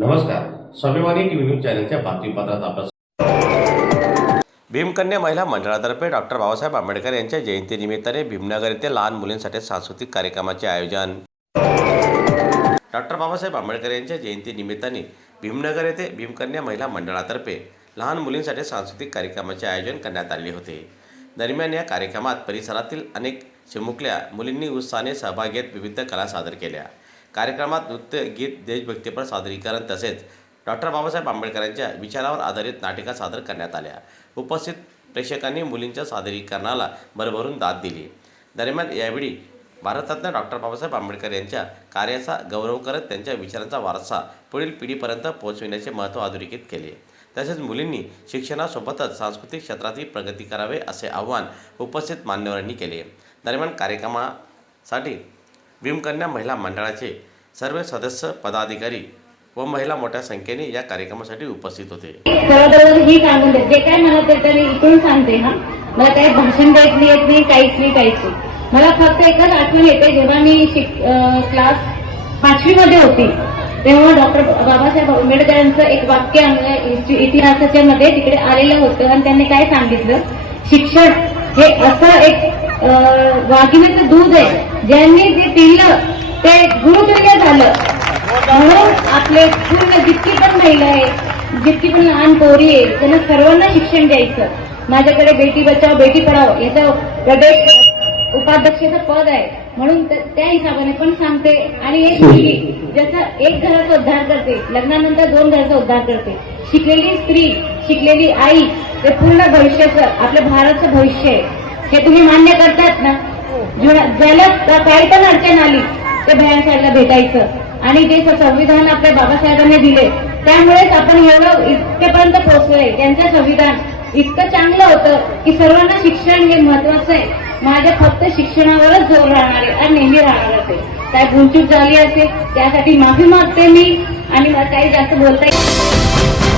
नमस्कार, स्वाभिमानी TV news चॅनलच्या बातमीपत्रात आपलं भीमकन्या महिला मंडळातर्फे डॉक्टर बाबासाहेब आंबेडकर यांच्या जयंतीनिमित्ताने भीमनगर येथे लहान मुलींसाठी सांस्कृतिक कार्यक्रमाचे आयोजन। डॉक्टर बाबासाहेब आंबेडकर यांच्या जयंतीनिमित्ताने भीमनगर येथे भीमकन्या महिला मंडळातर्फे लहान मुलींसाठी सांस्कृतिक कार्यक्रमाचे आयोजन करण्यात आले होते। दरम्यान या कार्यक्रमात परिसरातील अनेक चिमुकल्या मुलींनी उत्साहाने सहभाग घेत विविध कला सादर केल्या। कार्यक्रमात नृत्य, गीत, देशभक्तीपर सादरीकरण तसेच डॉक्टर बाबासाहेब आंबेडकरांच्या विचारावर आधारित नाटिका सादर करण्यात आल्या। उपस्थित प्रेक्षकांनी मुलींच्या सादरीकरणाला भरभरून दाद दिली। दरम्यान यावेळी भारतरत्न डॉक्टर बाबासाहेब आंबेडकर यांच्या कार्याचा गौरव करत त्यांच्या विचारांचा वारसा पुढील पिढीपर्यंत पोहोचविण्याचे महत्त्व अधोरेखित केले। तसेच मुलींनी शिक्षणासोबतच सांस्कृतिक क्षेत्रातही प्रगती करावे असे आवाहन उपस्थित मान्यवरांनी केले। दरम्यान कार्यक्रमासाठी भीमकन्या महिला मंडळाचे सर्व सदस्य, पदाधिकारी व महिला मोठ्या संख्येने या कार्यक्रमासाठी उपस्थित होते। ही सांगून जे काय मला ते इकडून सांगते ना, मला काही भाषण देत नाही, काहीच नाही। मला फक्त एकच आठवण येते, जेव्हा मी क्लास 5वी मध्ये होती तेव्हा डॉक्टर बाबासाहेब आंबेडकरांचं एक वाक्य इतिहासाच्या मध्ये तिकडे आलेलं होतं आणि त्यांनी काय सांगितलं, शिक्षण हे असं एक वाघिणीचं दूध आहे, ज्यांनी ते पिलं ते गुरुतुल्य झालं। म्हणून आपले पूर्ण जितकी पण महिला आहे, जितकी पण लहान पोरी आहे, त्यांना सर्वांना शिक्षण द्यायचं। माझ्याकडे बेटी बचाव बेटी पढाओ याचं प्रदेश उपाध्यक्षाचं पद आहे, म्हणून त्या हिशोबाने पण सांगते। आणि एक मुलगी जसं एक घराचा उद्धार करते, लग्नानंतर 2 घराचा उद्धार करते। शिकलेली स्त्री, शिकलेली आई ते पूर्ण भविष्याचं, आपल्या भारताचं भविष्य आहे। हे तुम्ही मान्य करतात ना? ज्याला काही पण अडचण आली ते भैया साहेबला भेटायचं आणि जे संविधान आपल्या बाबासाहेबांनी दिले त्यामुळेच आपण एवढं इतकेपर्यंत पोहोचलोय। त्यांचं संविधान इतकं चांगलं होतं की सर्वांना शिक्षण हे महत्वाचं आहे। माझ्या फक्त शिक्षणावरच जोर राहणार आहे आणि नेहमी राहणारच आहे। काय भूलचूक झाली असेल त्यासाठी माफी मागते मी आणि मला काही जास्त बोलता